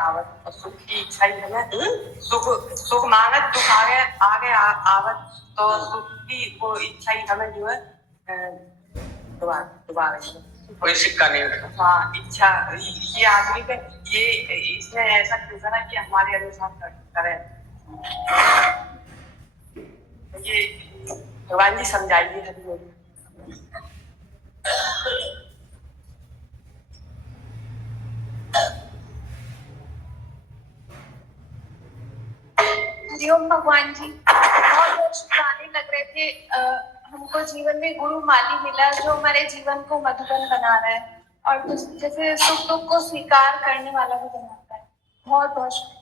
आवत और सुख की इच्छा ही है ना। सुख मांगत दुख आगे आवत तो सुख की वो इच्छा ही हमें जो है दोबारा कोई सिक्का नहीं उठा। हाँ इच्छा ये आदमी पे ये इसमें ऐसा क्यों ना कि हमारे अनुसार करें। ये भगवान जी समझाइए हमें। हरिओम भगवान जी, बहुत शुक्राने लग रहे थे। हमको जीवन में गुरु माली मिला जो हमारे जीवन को मधुबन बना रहा है और जैसे सुख दुख को स्वीकार करने वाला भी बनाता है। बहुत बहुत शुक्रिया।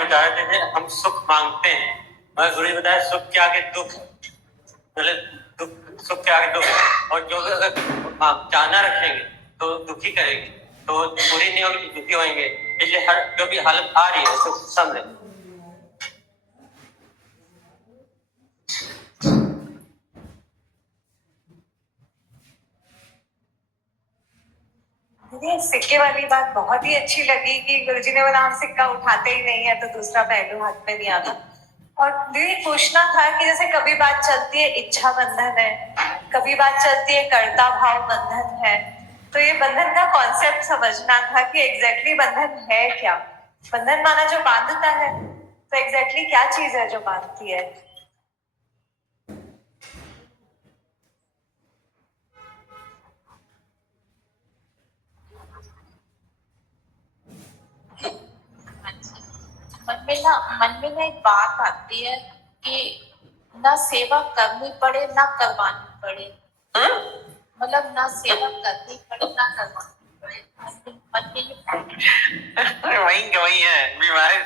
बताया थे हम सुख मांगते हैं और गुरु बताया सुख के आगे दुख, दुख सुख के आगे दुख, और जो भी अगर आप चाहना रखेंगे तो दुखी करेंगे तो पूरी नहीं होगी, दुखी होंगे। इसलिए हर जो भी हालत आ रही है उसको समझे। दीदी सिक्के वाली बात बहुत ही अच्छी लगी कि गुरुजी ने बोला हम सिक्का उठाते ही नहीं है तो दूसरा पहलू हाथ में नहीं आता। और दीदी पूछना था कि जैसे कभी बात चलती है इच्छा बंधन है, कभी बात चलती है कर्ता भाव बंधन है, तो ये बंधन का कॉन्सेप्ट समझना था कि एग्जैक्टली बंधन है क्या। बंधन माना जो बांधता है, तो एग्जैक्टली क्या चीज है जो बांधती है। मन में ना एक बात आती है कि ना सेवा करनी पड़े ना करवानी पड़े, मतलब ना सेवा करनी पड़े ना करवानी पड़े। मन में वही है बीमारी।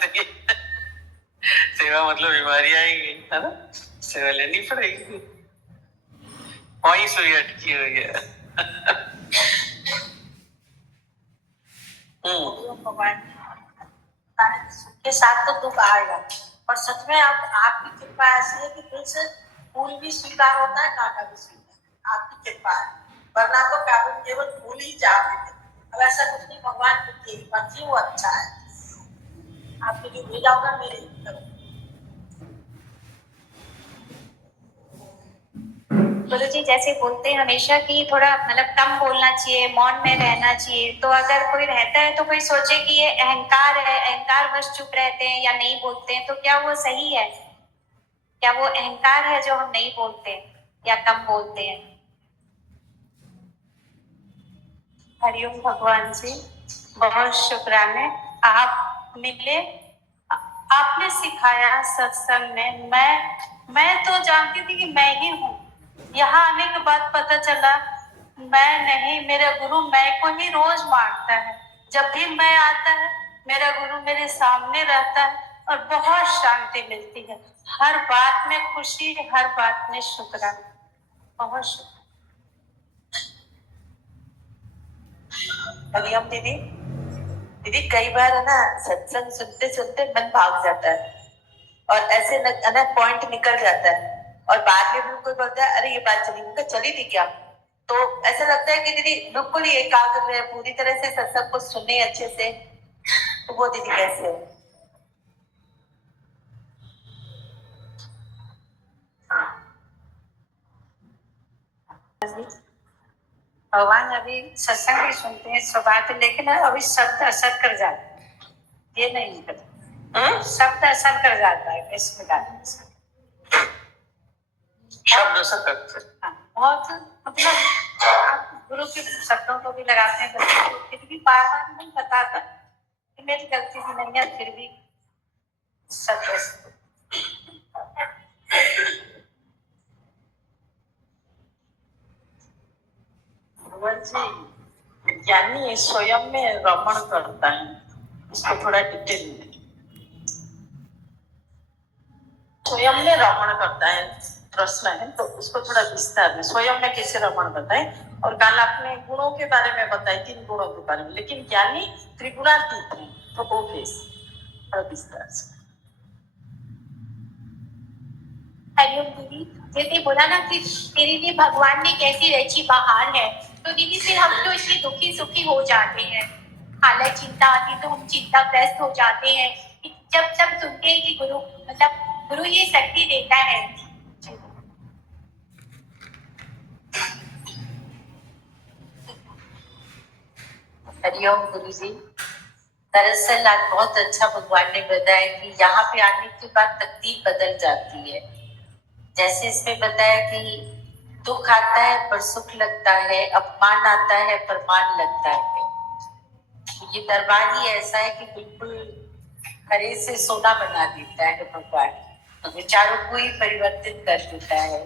सेवा मतलब बीमारी आएगी है ना, सेवा लेनी पड़ेगी, वही सुई अटकी हुई है। भगवान के साथ तो दुख आएगा, और सच में आप आपकी कृपा ऐसी है कि दिल से फूल भी स्वीकार होता है, कांटा भी स्वीकार, आपकी कृपा है। वरना तो केवल फूल ही चाहते थे, अब ऐसा कुछ नहीं। भगवान की मर्जी वो अच्छा है, आपने जो भेजा होगा मेरे तरफ। गुरुजी जैसे बोलते हैं हमेशा कि थोड़ा मतलब कम बोलना चाहिए, मौन में रहना चाहिए, तो अगर कोई रहता है तो कोई सोचे कि ये अहंकार है, अहंकार बस चुप रहते हैं या नहीं बोलते हैं, तो क्या वो सही है? क्या वो अहंकार है जो हम नहीं बोलते या कम बोलते हैं? हरिओम भगवान जी, बहुत शुक्राने आप मिले, आपने सिखाया सत्संग में। मैं तो जानती थी कि मैं ही हूँ, यहाँ आने के बाद पता चला मैं नहीं, मेरा गुरु मैं को ही रोज मारता है। जब भी मैं आता है मेरा गुरु मेरे सामने रहता है और बहुत शांति मिलती है, हर बात में खुशी, हर बात में शुक्राना। बहुत शुक्रिया। हरिओम दीदी। दीदी कई बार है ना सत्संग सुनते सुनते मन भाग जाता है और ऐसे ना पॉइंट निकल जाता है, और बाद में कोई बोलता है अरे ये बात चली थी क्या, तो ऐसा लगता है कि दीदी बिल्कुल ही एकाग्र रहे, पूरी तरह से सत्संग को सुने अच्छे से, तो वो दीदी कैसे है? भगवान अभी सत्संग भी सुनते हैं सब बात, लेकिन अभी शब्द असर कर जाता है, ये नहीं निकलता। शब्द असर कर जाता है इसमें गाने से, शब्द असर करते हैं। हाँ, बहुत मतलब आप गुरु के शब्दों को भी लगाते हैं, फिर भी बार बार नहीं बताता कि मेरी गलती भी नहीं है, फिर भी शब्द ज्ञानी स्वयं में रमण करता है, इसको थोड़ा डिटेल में। स्वयं में रमण करता है प्रश्न है, तो उसको थोड़ा विस्तार में स्वयं में कैसे रमण करता है। और कल आपने गुणों के बारे में बताया, 3 गुणों के बारे में, लेकिन ज्ञानी त्रिगुणातीत है, तो वो कैसे, थोड़ा विस्तार से। हरिओम दीदी, जैसे बोला ना कि तेरे लिए भगवान ने कैसी रची बहार है, तो दीदी फिर हम तो इसलिए दुखी सुखी हो जाते हैं। हालांकि चिंता आती तो हम चिंताग्रस्त हो जाते हैं कि जब सब सुनते हैं कि गुरु मतलब गुरु ये शक्ति देता है। हरिओम गुरु जी। दरअसल आज बहुत अच्छा भगवान ने बताया कि यहाँ पे आने के बाद तकदीर बदल जाती है। जैसे इसमें बताया कि दुख आता है पर सुख लगता है, अपमान आता है पर मान लगता है। ये दरबार ही ऐसा है कि बिल्कुल हरे से सोना बना देता है भगवान, विचारों को ही परिवर्तित कर देता है।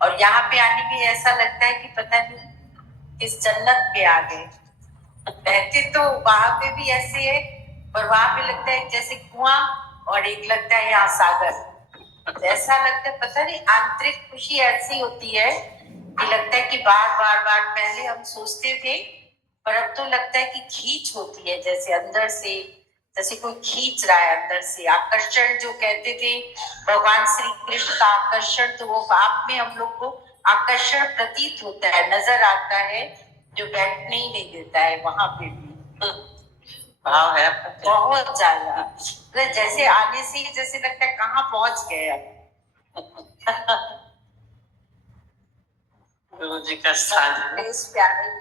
और यहाँ पे आने में ऐसा लगता है कि पता नहीं किस जन्नत पे आ गए। रहते तो वहां पे भी ऐसे है, पर वहां पे लगता है जैसे कुआं और एक लगता है यहाँ सागर। ऐसा लगता है पता नहीं, आंतरिक खुशी ऐसी होती है कि लगता है कि बार बार बार पहले हम सोचते थे, पर अब तो लगता है कि खींच होती है जैसे अंदर से, जैसे कोई खींच रहा है अंदर से। आकर्षण जो कहते थे भगवान श्री कृष्ण का आकर्षण, तो वो आप में हम लोग को आकर्षण प्रतीत होता है, नजर आता है, जो बैठने ही नहीं देता है वहां पे भी। भाव है बहुत ज्यादा, तो जैसे आने से ही जैसे लगता है कहाँ पहुंच गए अब। गुरु जी का स्थान है। देश प्यारे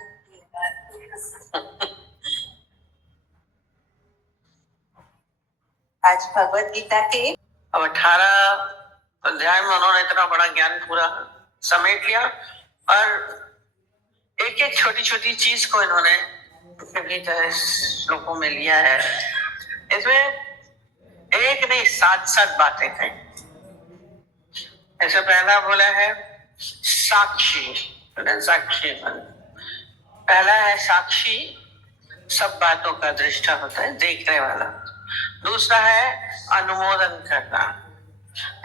आज भगवत गीता के अब 18 अध्याय में उन्होंने इतना बड़ा ज्ञान पूरा समेट लिया, और एक एक छोटी छोटी चीज को इन्होंने भीतर श्लोकों में लिया है। इसमें एक नहीं 7 बातें हैं। ऐसे पहला बोला है साक्षी, साक्षी पहला है साक्षी, सब बातों का दृष्टा होता है, देखने वाला। दूसरा है अनुमोदन करना।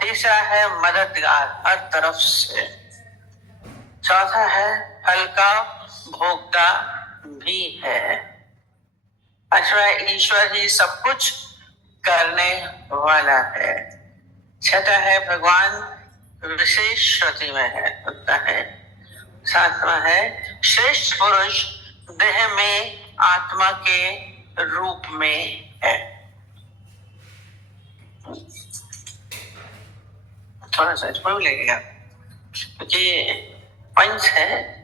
तीसरा है मददगार हर तरफ से। चौथा है हल्का भोक्ता भी है। पांचवा ईश्वर ही सब कुछ करने वाला है। छठा है भगवान विशेष श्रुति में है। सातवां है श्रेष्ठ पुरुष देह में आत्मा के रूप में है। थोड़ा सा इसमें भी लगेगा क्योंकि पंच है।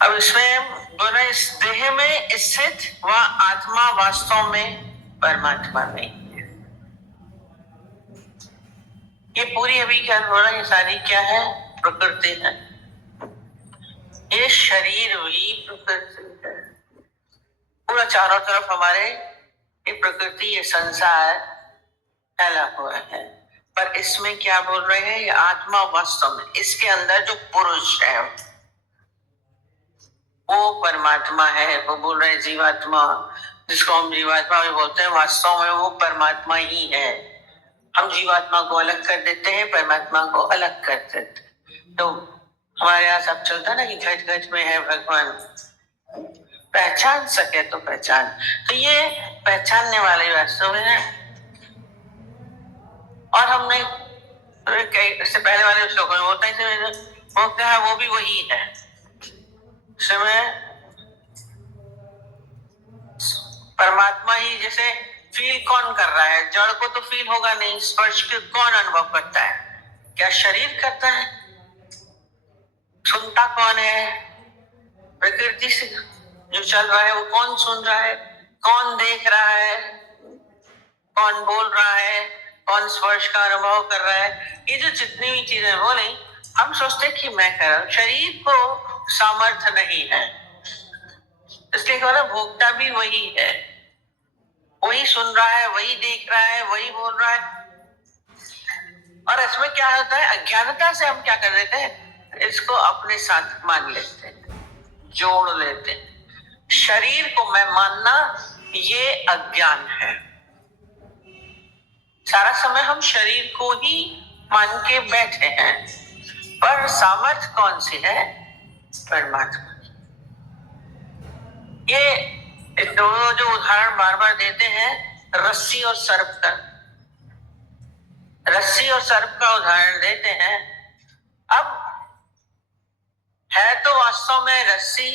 अब इसमें बोला इस देह में स्थित वह आत्मा वास्तव में परमात्मा नहीं है। ये पूरी अभी क्या हो रहा है, ये सारी क्या है, प्रकृति है। ये शरीर भी प्रकृति है। पूरा चारों तरफ हमारे ये प्रकृति, ये संसार फैला हुआ है, पर इसमें क्या बोल रहे हैं, ये आत्मा वास्तव में, इसके अंदर जो पुरुष है वो परमात्मा है। वो बोल रहे हैं जीवात्मा, जिसको हम जीवात्मा भी बोलते हैं, वास्तव में वो परमात्मा ही है। हम जीवात्मा को अलग कर देते हैं, परमात्मा को अलग कर देते। तो हमारे यहाँ सब चलता है ना कि घट घट में है भगवान, पहचान सके तो पहचान। तो ये पहचानने वाले वास्तव में है। और हमने इससे पहले वाले श्लोकों में होता है वो क्या है, वो भी वही है। परमात्मा ही, जैसे फील कौन कर रहा है, जड़ को तो फील होगा नहीं, स्पर्श को कौन अनुभव करता है, क्या शरीर करता है? सुनता कौन है? प्रकृति से जो चल रहा है वो कौन सुन रहा है, कौन देख रहा है, कौन बोल रहा है, कौन स्पर्श का अनुभव कर रहा है? ये जो जितनी भी चीजें बोली, हम सोचते कि मैं कर रहा हूं, शरीर को सामर्थ्य नहीं है, इसलिए कहना भोक्ता भी वही है, वही सुन रहा है, वही देख रहा है, वही बोल रहा है। और इसमें क्या होता है, अज्ञानता से हम क्या कर देते हैं, इसको अपने साथ मान लेते हैं, जोड़ लेते हैं। शरीर को मैं मानना ये अज्ञान है। सारा समय हम शरीर को ही मान के बैठे हैं, पर सामर्थ्य कौन सी है? परमात्मा। ये वो जो उदाहरण बार बार देते हैं रस्सी और सर्प का, रस्सी और सर्प का उदाहरण देते हैं। अब है तो वास्तव में रस्सी,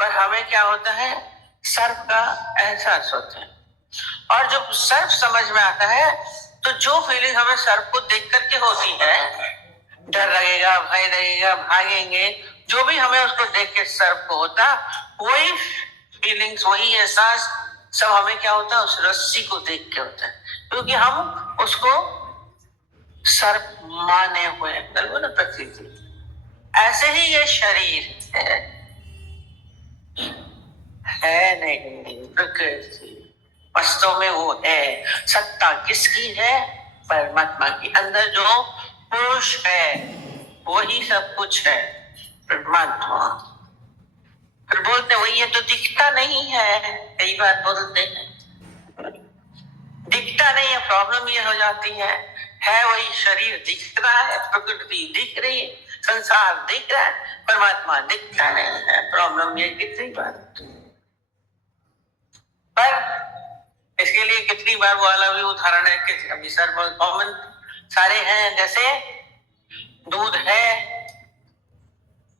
पर हमें क्या होता है, सर्प का एहसास होता है। और जब सर्प समझ में आता है तो जो फीलिंग हमें सर्प को देख करके होती है, डर लगेगा, भय लगेगा, भागेंगे, जो भी हमें उसको देख के सर्प को होता, वही फीलिंग्स, वही एहसास सब हमें क्या होता है, उस रस्सी को देख के होता है, क्योंकि हम उसको सर्प माने हुए हैं ना प्रकृति। ऐसे ही ये शरीर है नहीं, प्रकृति वास्तव में वो है। सत्ता किसकी है, परमात्मा की। अंदर जो पुरुष है वही सब कुछ है, परमात्मा। फिर बोलते वही है तो दिखता नहीं है, कई बार बोलते हैं दिखता नहीं है। प्रॉब्लम ये हो जाती है वही शरीर दिख रहा है, प्रकृति दिख रही है, संसार दिख रहा है, परमात्मा दिखता नहीं है। प्रॉब्लम ये कितनी बार, पर इसके लिए कितनी बार वो वाला भी उदाहरण है कि अभी सर बहुत कॉमन सारे हैं। जैसे दूध है,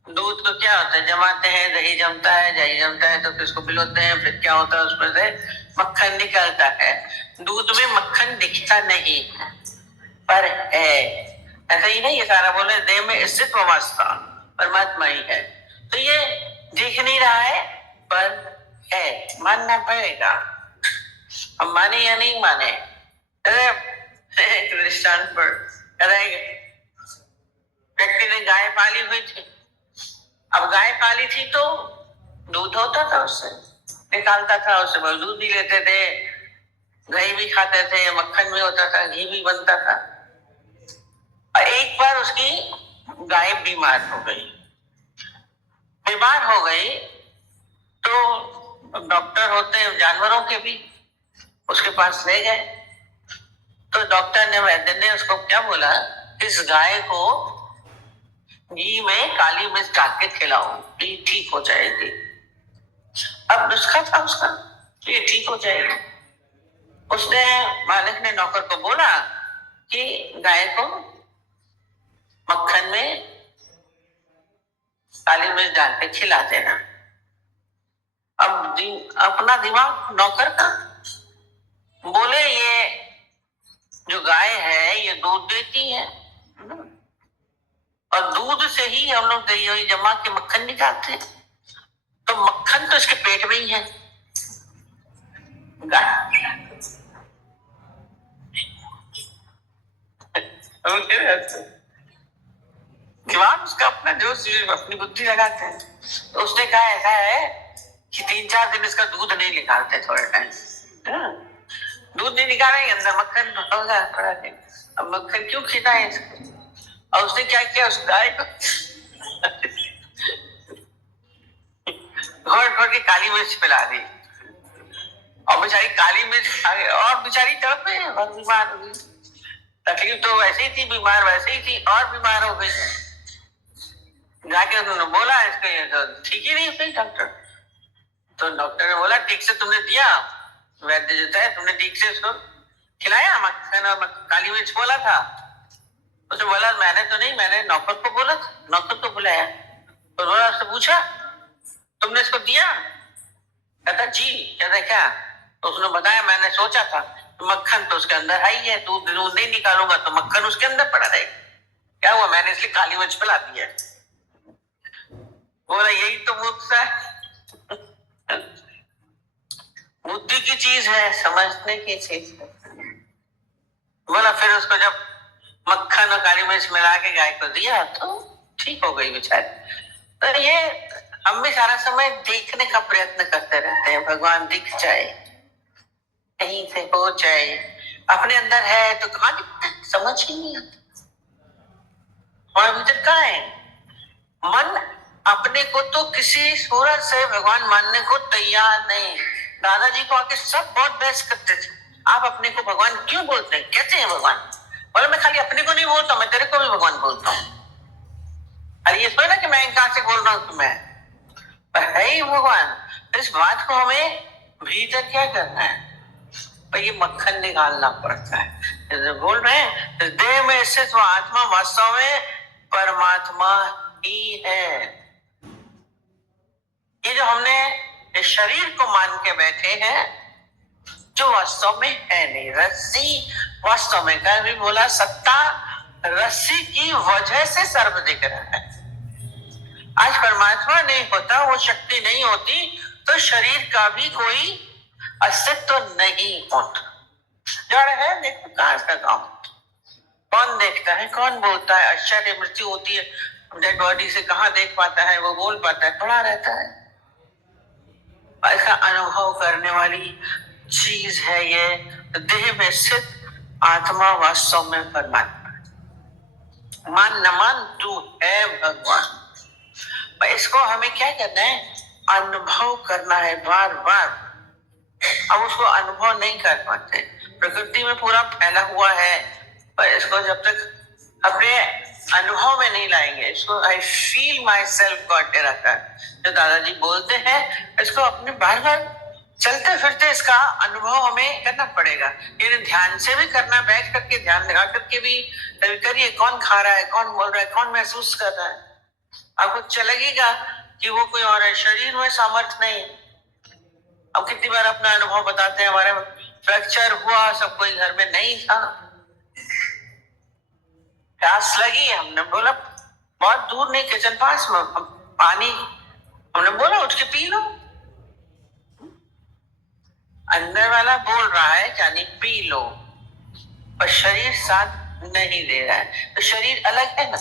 दूध को क्या होता है, जमाते हैं, दही जमता है, दही जमता है तो फिर उसको पिलोते हैं, फिर क्या होता है, उसमें से मक्खन निकलता है। दूध में मक्खन दिखता नहीं है, पर है। ऐसा ही नहीं, ये सारा बोले देह में स्थित अवस्था परमात्मा ही है। तो ये दिख नहीं रहा है पर है, मानना पड़ेगा। हम माने या नहीं माने। दृष्टांत पर व्यक्ति ने गाय पाली हुई थी। अब गाय पाली थी तो दूध होता था, उससे निकालता था, उससे बहुत दूध भी लेते थे, दही भी खाते थे, मक्खन भी होता था, घी भी बनता था। और एक बार उसकी गाय बीमार हो गई। बीमार हो गई तो डॉक्टर होते हैं जानवरों के भी, उसके पास ले गए। तो डॉक्टर ने, वैद्य ने उसको क्या बोला, इस गाय को घी में काली मिर्च डाल के खिलाओ, ये ठीक हो जाएगी। अब नुस्खा था उसका, ये ठीक हो जाएगी। उसने, मालिक ने नौकर को बोला कि गाय को मक्खन में काली मिर्च डाल के खिला देना। अब अपना दिमाग नौकर का, बोले ये जो गाय है ये दूध देती है और दूध से ही हम लोग दही जमा के मक्खन निकालते हैं, तो मक्खन तो इसके पेट में ही है। दिमाग उसका अपना जो अपनी बुद्धि लगाते हैं। तो उसने कहा ऐसा है कि 3-4 दिन इसका दूध नहीं निकालते, थोड़ा टाइम दूध नहीं निकालेंगे, अंदर मक्खन होगा थोड़ा दिन। अब मक्खन क्यों खिलाए इसको। और उसने क्या किया, उस गाय को घोट के काली मिर्च पिला दी और बेचारी काली मिर्च खा गई और बेचारी तड़प में और बीमार हो गई। तकलीफ तो वैसे ही थी, बीमार वैसे ही थी और बीमार हो गई। जाके उन्होंने बोला इसको ये तो ठीक ही नहीं हुई डॉक्टर। तो डॉक्टर ने बोला ठीक से तुमने दिया, वैद्य जो है तुमने ठीक से उसको खिलाया मक्खन और काली मिर्च बोला था। उसने बोला मैंने तो नहीं, मैंने नौकर को बोला था, नौकर को बुलाया। तो बोला, उससे पूछा तुमने इसको दिया, कहता जी। कहता क्या, तो उसने बताया मैंने सोचा था मक्खन तो उसके अंदर है ही है, दूध नहीं निकालूंगा तो मक्खन उसके अंदर पड़ा रहेगा, क्या हुआ मैंने इसलिए काली मिर्च पिला दी है। बोला यही तो मूर्खता है। बुद्धि की चीज है, समझने की चीज है। बोला फिर उसको जब मक्खन और काली मिर्च मिला के गाय को दिया तो ठीक हो गई बेचारी। तो ये हम भी सारा समय देखने का प्रयत्न करते रहते हैं, भगवान दिख जाए, कहीं से हो जाए। अपने अंदर है तो कहाँ दिखता है, समझ ही नहीं आता। और भीतर कहाँ है मन, अपने को तो किसी सूरत से भगवान मानने को तैयार नहीं। दादाजी को आके सब बहुत बहस करते थे, आप अपने को भगवान क्यों बोलते हैं, कहते हैं भगवान। बोले मैं खाली अपने को नहीं बोलता, मैं तेरे को भी भगवान बोलता हूँ। अरे ये थोड़ा ना कि मैं कहां से बोल रहा हूँ, कि मैं है ही भगवान। इस बात को हमें भीतर क्या करना है, पर ये मक्खन निकालना पड़ता है। जैसे बोल रहे हैं देह में स्थित वो आत्मा वास्तव में परमात्मा ही है। ये जो हमने इस शरीर को मान के बैठे हैं, जो वास्तव में है नहीं। रस्सी वास्तव में क्या भी बोला, सत्ता रस्सी की वजह से सर्व दिख रहा है। आज परमात्मा नहीं होता, वो शक्ति नहीं होती, तो शरीर का भी कोई अस्तित्व नहीं होता। जड़ है, देखो कहाँ इसका काम, कौन देखता है, कौन बोलता है। आश्चर्य मृत्यु होती है, डेड बॉडी से कहाँ देख पाता है, वो बोल पाता है, पड़ा रहता है। ऐसा अनुभव करने वाली चीज है ये देह में स्थित आत्मा वास्तव में परमात्मा। मान न मान तू है भगवान। इसको हमें क्या करना है, अनुभव करना है बार बार। अब उसको अनुभव नहीं कर पाते, प्रकृति में पूरा फैला हुआ है, पर इसको जब तक अपने अनुभव में नहीं लाएंगे, इसको I feel my self God निराकार जो दादाजी बोलते हैं, इसको अपने बार बार चलते फिरते इसका अनुभव हमें करना पड़ेगा। ये ध्यान से भी करना, बैठ करके ध्यान लगा करके भी करिए। कौन खा रहा है, कौन बोल रहा है, कौन महसूस कर रहा है, आपको चलेगा कि वो कोई और है। शरीर में सामर्थ्य नहीं। अब कितनी बार अपना अनुभव बताते हैं, हमारे फ्रैक्चर हुआ, सब कोई घर में नहीं था, प्यास लगी, हमने बोला बहुत दूर नहीं, किचन पास में पानी, हमने बोला उठ के पी लो। अंदर वाला बोल रहा है यानी पी लो, पर शरीर साथ नहीं दे रहा है, तो शरीर अलग है ना।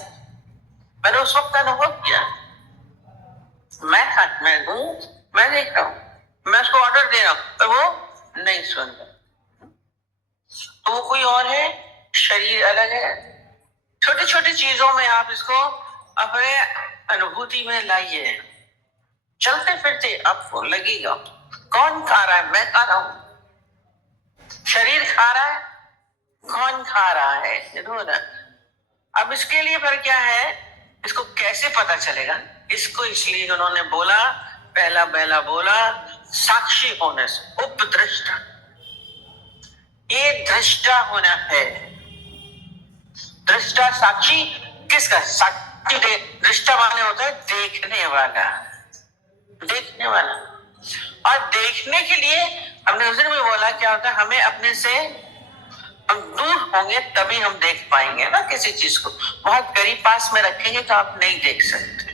मैंने उस वक्त अनुभव किया, मैं हूं, मैं देख रहा हूं, मैं उसको ऑर्डर दे रहा हूं, पर वो नहीं सुन रहा, तो वो कोई और है, शरीर अलग है। छोटी छोटी चीजों में आप इसको अपने अनुभूति में लाइए, चलते फिरते आपको लगेगा कौन खा रहा है, मैं खा रहा हूं, शरीर खा रहा है, कौन खा रहा है, जरूर। अब इसके लिए पर क्या है, इसको कैसे पता चलेगा, इसको इसलिए उन्होंने बोला, पहला बोला साक्षी होने से, उपदृष्टा। ये दृष्टा होना है। दृष्टा साक्षी किसका, साक्षी दृष्टा माने होता है देखने वाला, देखने वाला। और देखने के लिए हमने उस दिन भी बोला क्या होता है, हमें अपने से हम दूर होंगे तभी हम देख पाएंगे ना किसी चीज को। बहुत करीब पास में रखेंगे तो आप नहीं देख सकते।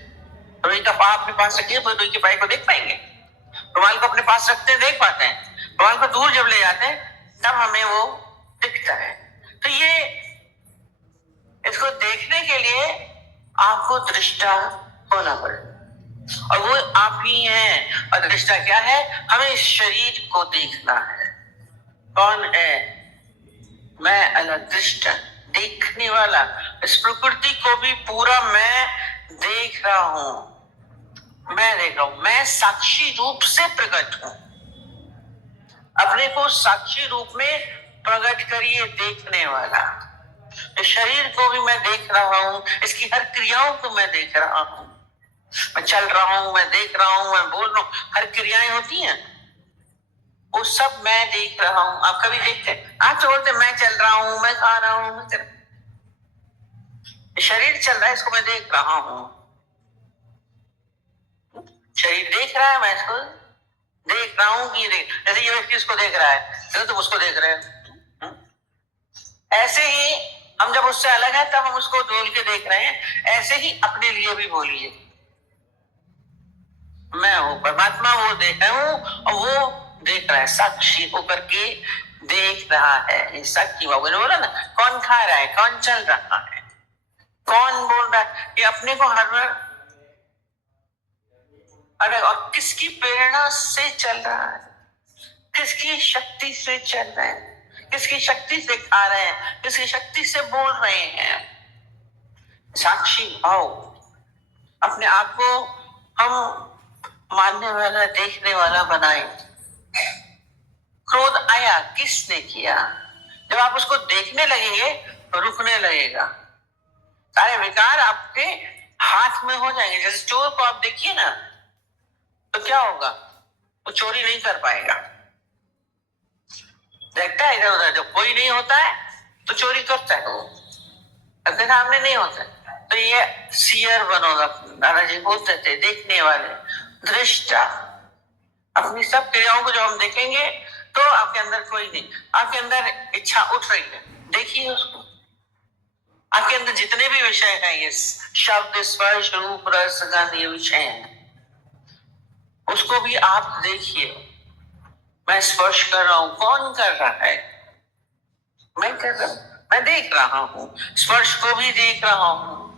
रुई का पाव अपने पास रखिए तो रुई के पाई को देख पाएंगे। रुमाल को अपने पास रखते हैं, देख पाते हैं। रुमाल को दूर जब ले जाते हैं तब हमें वो दिखता है। तो ये इसको देखने के लिए आपको दृष्टा होना पड़ेगा, और वो आप ही हैं। और दृष्टा क्या है, हमें इस शरीर को देखना है। कौन है, मैं अलग दृष्टा, देखने वाला। इस प्रकृति को भी पूरा मैं देख रहा हूं, मैं देख रहा हूं, मैं साक्षी रूप से प्रकट हूं। अपने को साक्षी रूप में प्रकट करिए, देखने वाला। इस शरीर को भी मैं देख रहा हूं, इसकी हर क्रियाओं को मैं देख रहा हूं। मैं चल रहा हूं, मैं देख रहा हूं, मैं बोल रहा हूं, हर क्रियाएं होती हैं, वो सब मैं देख रहा हूं। आप कभी देखते हैं, आप तो बोलते मैं चल रहा हूं, मैं खा रहा हूं, मैं शरीर चल रहा है, इसको मैं देख रहा हूं। शरीर देख रहा है, मैं इसको देख रहा हूं कि जैसे ये व्यक्ति इसको देख रहा है, तो उसको देख रहे हैं। ऐसे ही हम जब उससे अलग है तब हम उसको बोल के देख रहे हैं। ऐसे ही अपने लिए भी बोलिए, मैं हूं परमात्मा, वो देख रहा हूं और वो देख रहा है, साक्षी होकर के देख रहा है। साक्षी बाबू ने बोला ना, कौन खा रहा है, कौन चल रहा है, कौन बोल रहा है, ये अपने को हर बार अरे, और किसकी प्रेरणा से चल रहा है, किसकी शक्ति से चल रहे हैं, किसकी शक्ति से खा रहे हैं, किसकी शक्ति से बोल रहे हैं। साक्षी भाव, अपने आप को हम मानने वाला, देखने वाला बनाए। क्रोध आया, किसने किया, जब आप उसको देखने लगेंगे तो रुकने लगेगा। सारे विकार आपके हाथ में हो जाएंगे। जैसे चोर को आप देखिए ना, तो क्या होगा, वो चोरी नहीं कर पाएगा। देखता है इधर उधर, जब कोई नहीं होता है तो चोरी करता है, वो अपने सामने नहीं होता है। तो ये सीयर बनोगा, दादाजी बोलते थे, देखने वाले, दृष्टा। अपनी सब क्रियाओं को जब हम देखेंगे तो आपके अंदर कोई नहीं, आपके अंदर इच्छा उठ रही है, देखिए उसको। आपके अंदर जितने भी विषय हैं, ये शब्द, स्पर्श, रूप, रस, गंध, ये विषय हैं, उसको भी आप देखिए। मैं स्पर्श कर रहा हूं, कौन कर रहा है? मैं कर रहा हूं, मैं देख रहा हूं, स्पर्श को भी देख रहा हूं,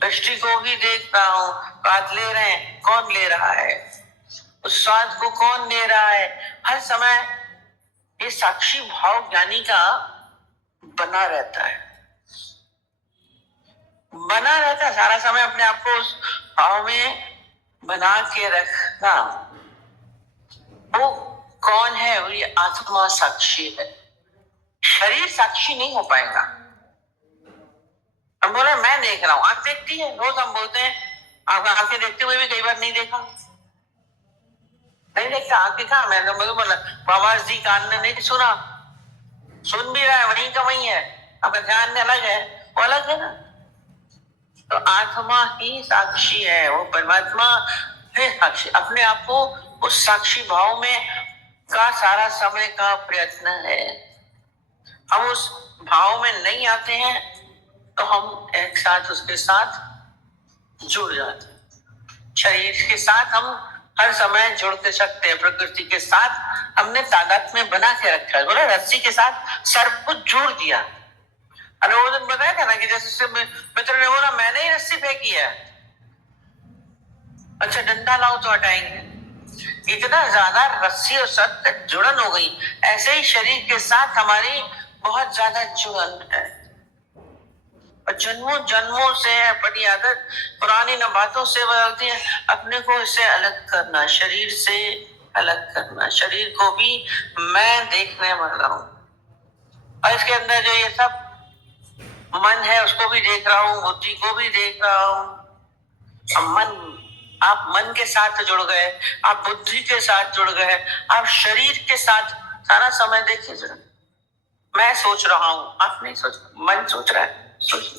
दृष्टि को भी देख रहा हूं। बात ले रहे हैं, कौन ले रहा है? उस स्वाद को कौन ले रहा है? हर समय ये साक्षी भाव ज्ञानी का बना रहता है, बना रहता है सारा समय। अपने आप को उस भाव में बना के रखना। वो कौन है? वो ये आत्मा साक्षी है। शरीर साक्षी नहीं हो पाएगा। हम बोले मैं देख रहा हूं, आंख देखती है, रोज हम बोलते हैं आप आंखें देखते हुए भी कई बार नहीं देखा, नहीं देखा, आंख दिखा। मैंने बोला बाबा जी कान ने नहीं सुना, सुन भी रहा है, वहीं का वहीं है, आपका ध्यान अलग है, वो अलग है ना। तो आत्मा ही साक्षी है, वो परमात्मा है साक्षी। अपने आप को उस साक्षी भाव में का सारा समय का प्रयत्न है। हम उस भाव में नहीं आते हैं तो हम एक साथ उसके साथ जुड़ जाते हैं। शरीर के साथ हम हर समय जुड़ते सकते हैं, प्रकृति के साथ हमने तादाद में बना के रखा है। बोला रस्सी के साथ सर्प को जोड़ दिया। अरे वो दिन बताया था ना कि जैसे मित्र ने बोला मैंने ही रस्सी फेंकी है, अच्छा डंडा लाओ तो हटाएंगे। इतना ज्यादा रस्सी और सत्य जुड़न हो गई। ऐसे ही शरीर के साथ हमारी बहुत ज्यादा जुड़न है, और जन्मों जन्मों से अपनी आदत पुरानी न बातों से बदलती है। अपने को इससे अलग करना, शरीर से अलग करना, शरीर को भी मैं देखने वाला हूं, और इसके अंदर जो ये सब मन है उसको भी देख रहा हूं, बुद्धि को भी देख रहा हूं। मन, आप मन के साथ जुड़ गए, आप बुद्धि के साथ जुड़ गए, आप शरीर के साथ सारा समय देखिए जरा। मैं सोच रहा हूं, आप नहीं सोच, मन सोच रहा है, सोचिए।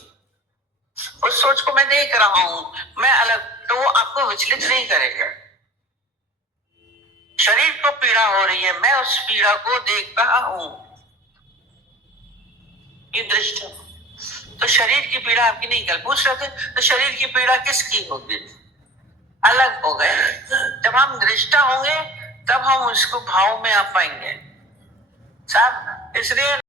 उस सोच को मैं देख रहा हूं, मैं अलग, तो वो आपको विचलित नहीं करेगा। शरीर को पीड़ा हो रही है, मैं उस पीड़ा को देख रहा हूं, ये दृष्टि। तो शरीर की पीड़ा आपकी नहीं। कल पूछ रहे थे तो शरीर की पीड़ा किसकी होगी? अलग हो गए। जब हम दृष्टा होंगे तब हम उसको भाव में आ पाएंगे साहब। इसलिए